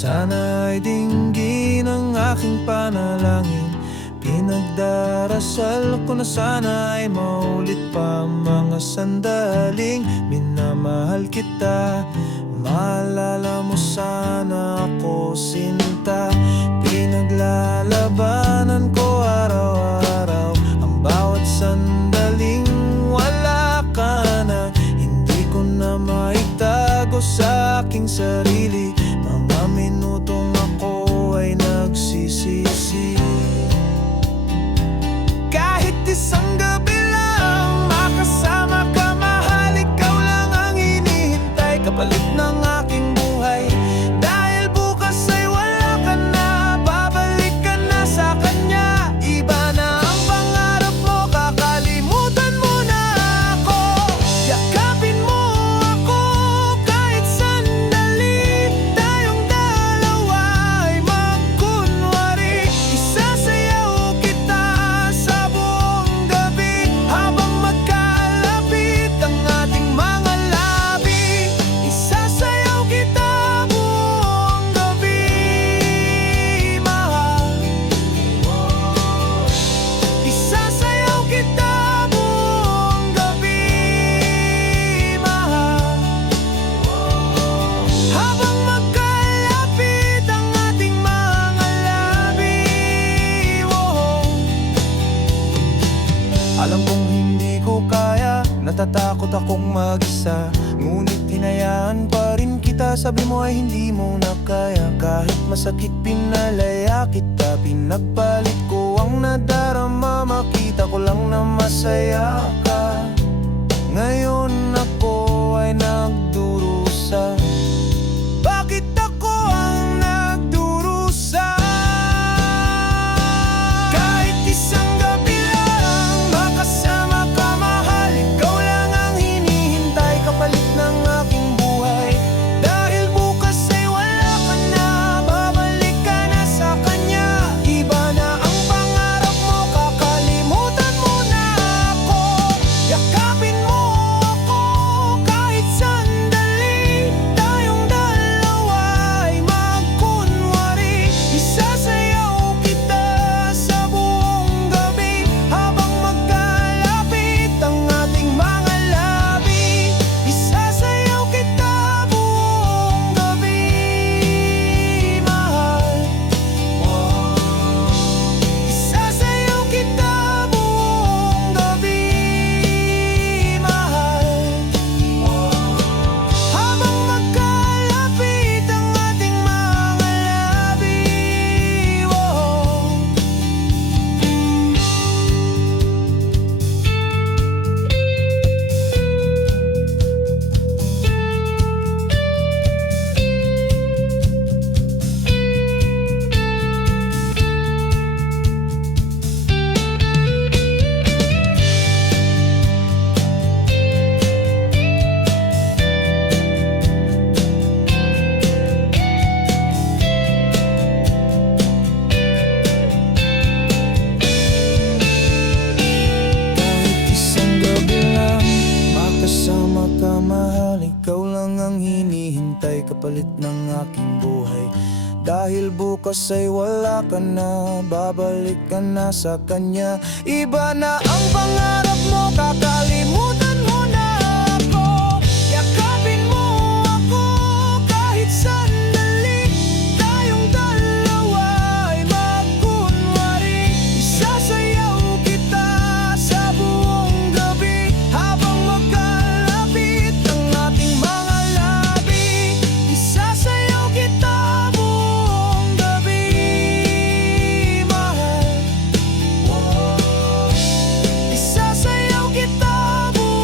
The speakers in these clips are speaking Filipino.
Sana ay dinggin ang aking panalangin. Pinagdarasal ko na sana ay maulit pa mga sandaling minamahal kita. Maalala mo sana ako, sinta. Pinaglalabanan ko araw-araw ang bawat sandaling wala ka na. Hindi ko na maitago sa aking sarili mga minutong ako ay nagsisisi. Kahit isang gabi lang makasama ka, mahal, ikaw lang ang hinihintay, kapalit ng aking buhay. Dahil bukas ay wala ka na, babalik ka na sa kanya. Iba na ang pangarap mo, kakalimutan mo na ako. Yakapin mo ako kahit sandali, tayong dalawa ay magkunwari. Isasayaw kita sa buong gabi habang magkalapit ang ating mga labi. Isasayaw kita buong gabi, mahal. Isasayaw kita buong gabi, mahal. Habang magkalapit ang ating mga labi. Alam kong hindi ko kaya, natatakot akong mag-isa, ngunit hinayaan pa rin kita. Sabi mo ay hindi mo na kaya. Kahit masakit pinalaya kita, pinagpalit ko ang nadarama. Makita ko lang na masaya ka. Ngayon ako ay nagdurusa. Bakit ako ang nagdurusa? Kahit isang gabi lang makasama ka, mahal, ikaw lang ang hinihintay, kapalit ng aking buhay. Dahil bukas ay wala ka na, babalik ka na sa kanya. Iba na ang pangarap mo, kakalimutan mo na ako. Yakapin mo ako kahit sandali, tayong dalawa ay magkunwari. Isasayaw kita sa buong gabi habang magkalapit ang ating mga labi. Isasayaw kita buong gabi, mahal. Isasayaw kita buong gabi, mahal. Habang magkalapit ang ating mga labi. Kahit isang gabi lang makasama ka, mahal, ikaw lang ang hinihintay, kapalit ng aking buhay. Dahil bukas ay wala ka na, babalik ka na sa kanya. Iba na ang pangarap mo, kakalimutan mo na ako. Yakapin mo ako kahit sandali, tayong dalawa ay magkunwari. Isasayaw kita sa buong gabi habang magkalapit ang ating mga labi. Isasayaw kita buong gabi, mahal. Isasayaw kita buong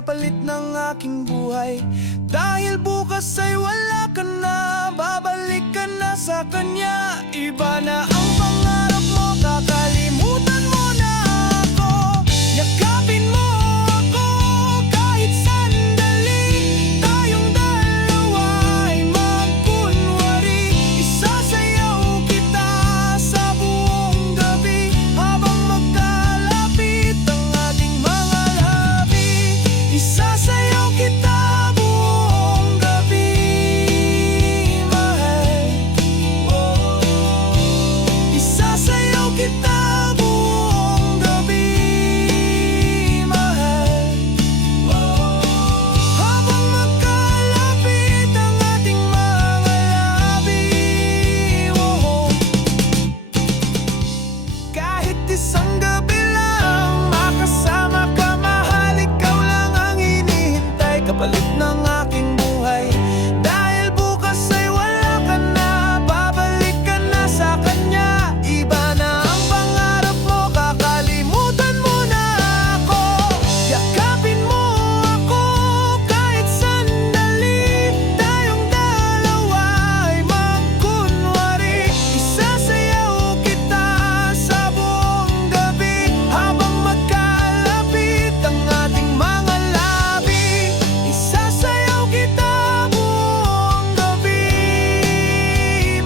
kapalit ng aking buhay. Dahil bukas ay wala ka na, babalik ka na sa kanya. Iba na ang pangarap mo, kakalimutan mo na ako. Yakapin mo ako kahit sandali, tayong dalawa ay magkunwari. Isasayaw kita sa buong gabi, habang magkalapit ang ating mga labi. Isasayaw kita buong gabi, mahal. Isasayaw kita buong gabi, mahal. Habang magkalapit ang ating mga labi. Kahit isang gabi lang makasama ka, mahal. Ikaw lang ang hinihintay, kapalit ng aking buhay. Dahil bukas ay wala ka na, babalik ka na sa kanya. Iba na ang pangarap mo, kakalimutan mo na ako. Yakapin mo ako kahit sandali, tayong dalawa ay magkunwari. Isasayaw kita sa buong gabi, habang magkalapit ang ating mga labi. Isasayaw kita buong gabi,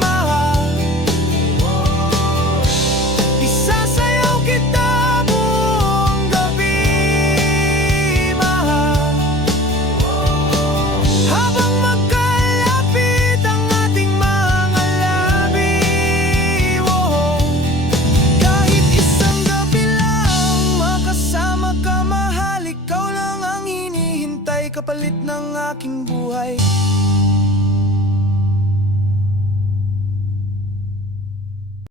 mahal. Isasayaw kita buong gabi, mahal. Habang magkalapit ang ating mga labi. Kahit isang gabi lang makasama ka, mahal. Ikaw lang ang hinihintay, kapalit ng aking buhay.